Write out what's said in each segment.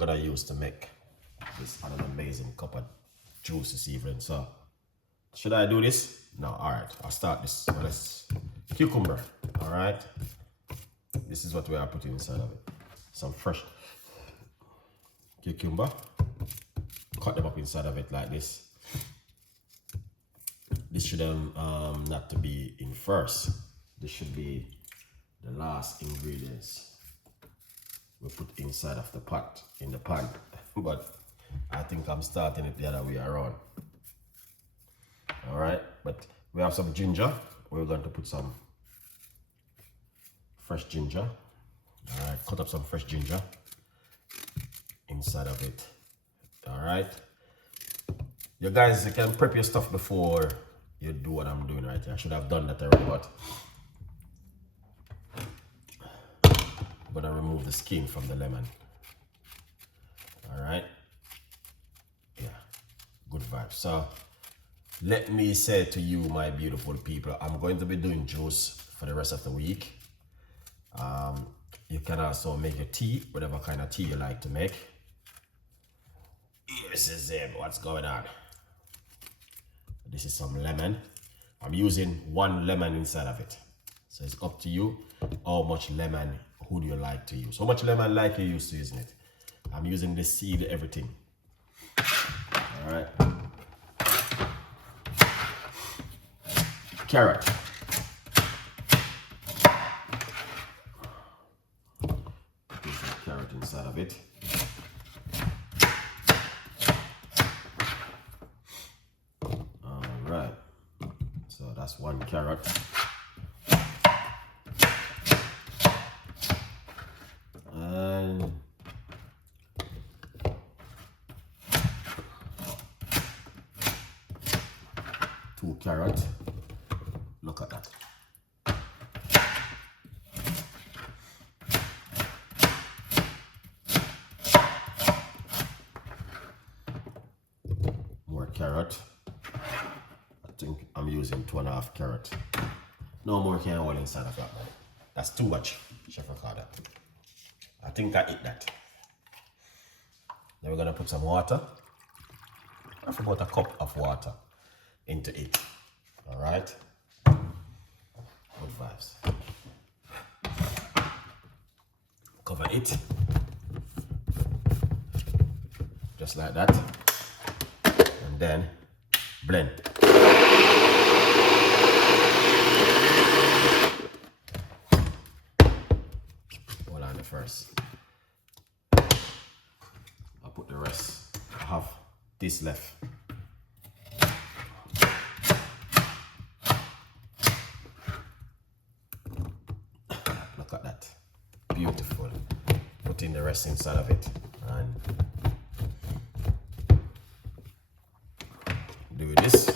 gonna use to make this an amazing cup of juice this evening. So should I do this? No. All right, I'll start this. So let's cucumber. All right, this is what we are putting inside of it. Some fresh cucumber. Cut them up inside of it like this. This should not to be in first. This should be the last ingredients we put inside of the pot, in the pan. But I think I'm starting it the other way around. All right, but we have some ginger. We're going to put some fresh ginger. All right, cut up some fresh ginger inside of it. All right, you guys, you can prep your stuff before you do what I'm doing right here. I should have done that already, but I'm gonna remove the skin from the lemon. All right, yeah, good vibes. So let me say to you, my beautiful people, I'm going to be doing juice for the rest of the week. You can also make your tea, whatever kind of tea you like to make. This is it, what's going on. This is some lemon. I'm using 1 lemon inside of it. So it's up to you how much lemon would you like to use. How much lemon like you used to using it. I'm using the seed, everything. All right. Carrot. Put some carrot inside of it. All right. So that's 1 carrot. And 2 carrots. Look at that. More carrot. I think I'm using 2.5 carrot. No more can hold inside of that, man. That's too much, Chef Ricardo. I think I eat that. Then we're gonna put some water. I forgot a cup of water into it. All right. Good vibes. Cover it. Just like that. And then blend. Hold on first. I'll put the rest. I have this left. Look at that. Beautiful. Putting the rest inside of it and do this.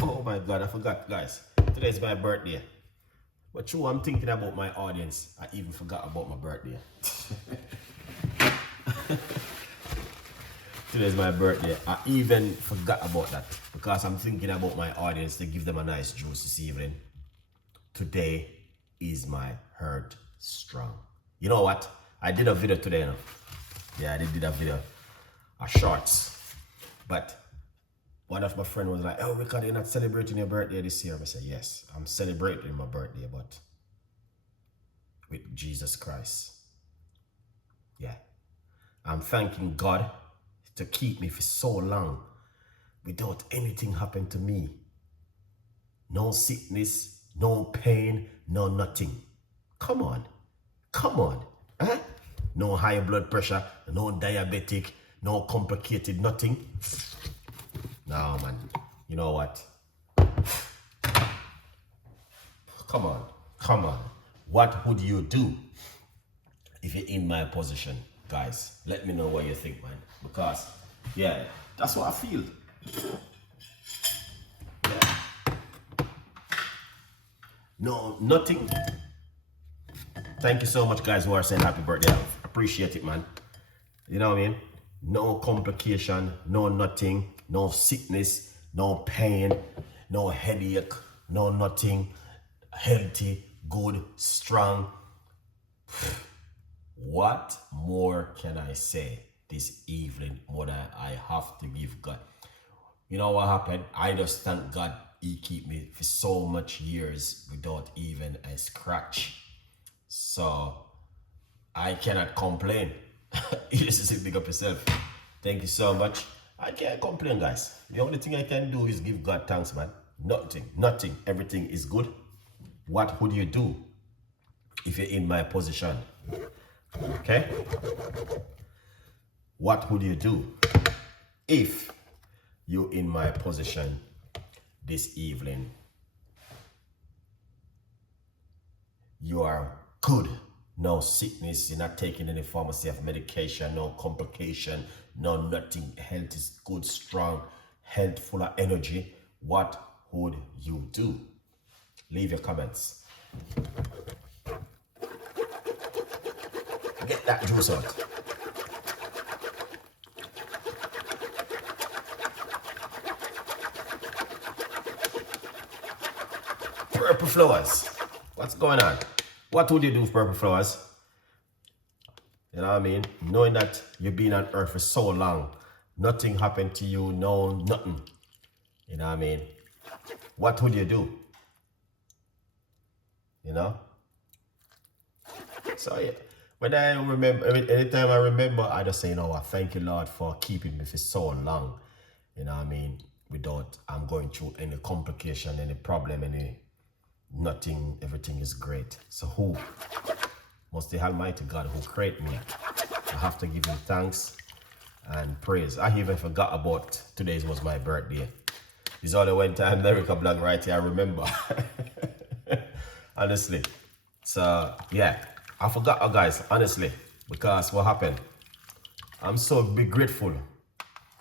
Oh my God, I forgot, guys. Today's my birthday. But true, I'm thinking about my audience. I even forgot about my birthday. Today's my birthday. I even forgot about that because I'm thinking about my audience to give them a nice juice this evening. Today is my heart strong. You know what? I did a video today, you know? Yeah, I did a video, a shorts. But one of my friends was like, oh, Ricardo, you're not celebrating your birthday this year. I said, yes, I'm celebrating my birthday, but with Jesus Christ. Yeah. I'm thanking God to keep me for so long without anything happen to me. No sickness, no pain, no nothing. Come on. Come on. Huh? No high blood pressure, no diabetic, no complicated nothing. No, man. You know what? Come on. Come on. What would you do if you're in my position, guys? Let me know what you think, man. Because, yeah, that's what I feel. Yeah. No, nothing. Thank you so much, guys, who are saying happy birthday. I appreciate it, man. You know what I mean? No complication, no nothing, no sickness, no pain, no headache, no nothing. Healthy, good, strong. What more can I say this evening more than I have to give God? You know what happened? I just thank God He keep me for so much years without even a scratch. So I cannot complain. You just say big up yourself. Thank you so much. I can't complain, guys. The only thing I can do is give God thanks, man. Nothing. Everything is good. What would you do if you're in my position? Okay? What would you do if you're in my position this evening? You are good. No sickness. You're not taking any form of medication. No complication. No nothing. Health is good, strong. Health full of energy. What would you do? Leave your comments. Get that juice out. Purple flowers. What's going on? What would you do with purple flowers? You know what I mean? Knowing that you've been on earth for so long, nothing happened to you, no, nothing. You know what I mean? What would you do? You know? So yeah, when I remember, anytime I remember, I just say, you know what, thank you, Lord, for keeping me for so long. You know what I mean? Without I'm going through any complication, any problem, nothing, everything is great. So who? Most the Almighty God who created me. I have to give him thanks and praise. I even forgot about today was my birthday. It's only one time America blog right here, I remember. Honestly. So yeah, I forgot, guys, honestly, because what happened? I'm so big grateful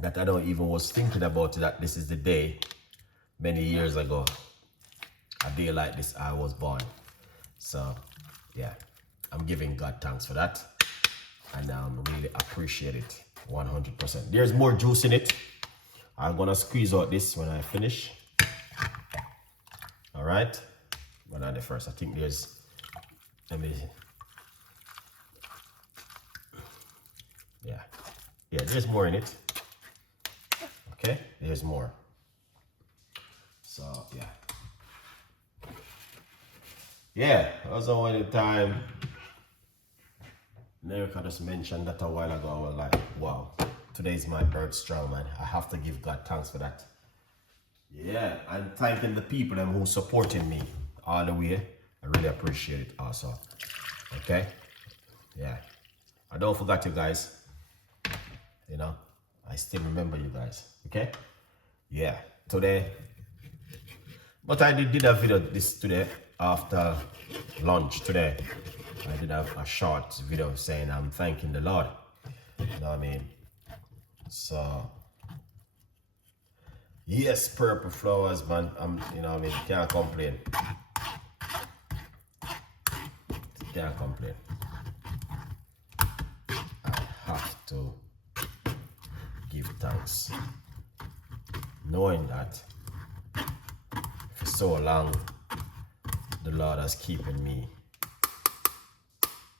that I don't even was thinking about it, that this is the day many years ago. A day like this I was born. So yeah, I'm giving God thanks for that, and really appreciate it 100%. There's more juice in it. I'm gonna squeeze out this when I finish. All right, but not the first. I think there's, let me, yeah, there's more in it. Okay, there's more. So yeah, also one time America just mentioned that a while ago. I was like, wow, today's my birth strong, man. I have to give God thanks for that. Yeah, I'm thanking the people who supporting me all the way. I really appreciate it also. Okay? Yeah. I don't forget you guys. You know, I still remember you guys. Okay? Yeah. Today. But I did a video today after lunch today. I did have a short video saying I'm thanking the Lord. You know what I mean? So yes, purple flowers, man. You know what I mean? Can't complain. Can't complain. I have to give thanks, knowing that for so long the Lord has keeping me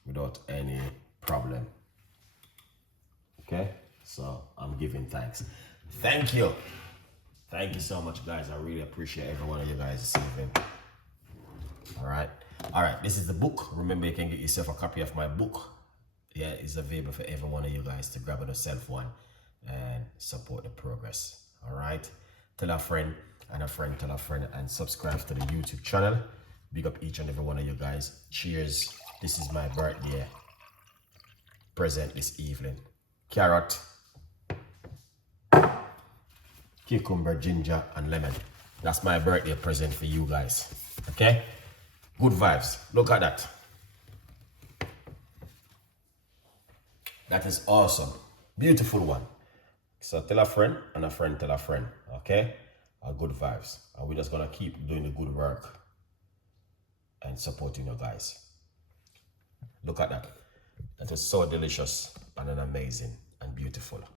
without any problem. Okay, so I'm giving thanks. Thank you so much, guys. I really appreciate every one of you guys this evening. All right, this is the book. Remember, you can get yourself a copy of my book. Yeah, it's available for every one of you guys to grab yourself one and support the progress. All right, tell a friend and a friend tell a friend, and subscribe to the YouTube channel. Big up each and every one of you guys. Cheers. This is my birthday present this evening. Carrot, cucumber, ginger, and lemon. That's my birthday present for you guys. Okay? Good vibes. Look at that. That is awesome. Beautiful one. So tell a friend and a friend tell a friend. Okay? Good vibes. And we're just going to keep doing the good work and supporting you guys. Look at that. That is so delicious and amazing and beautiful.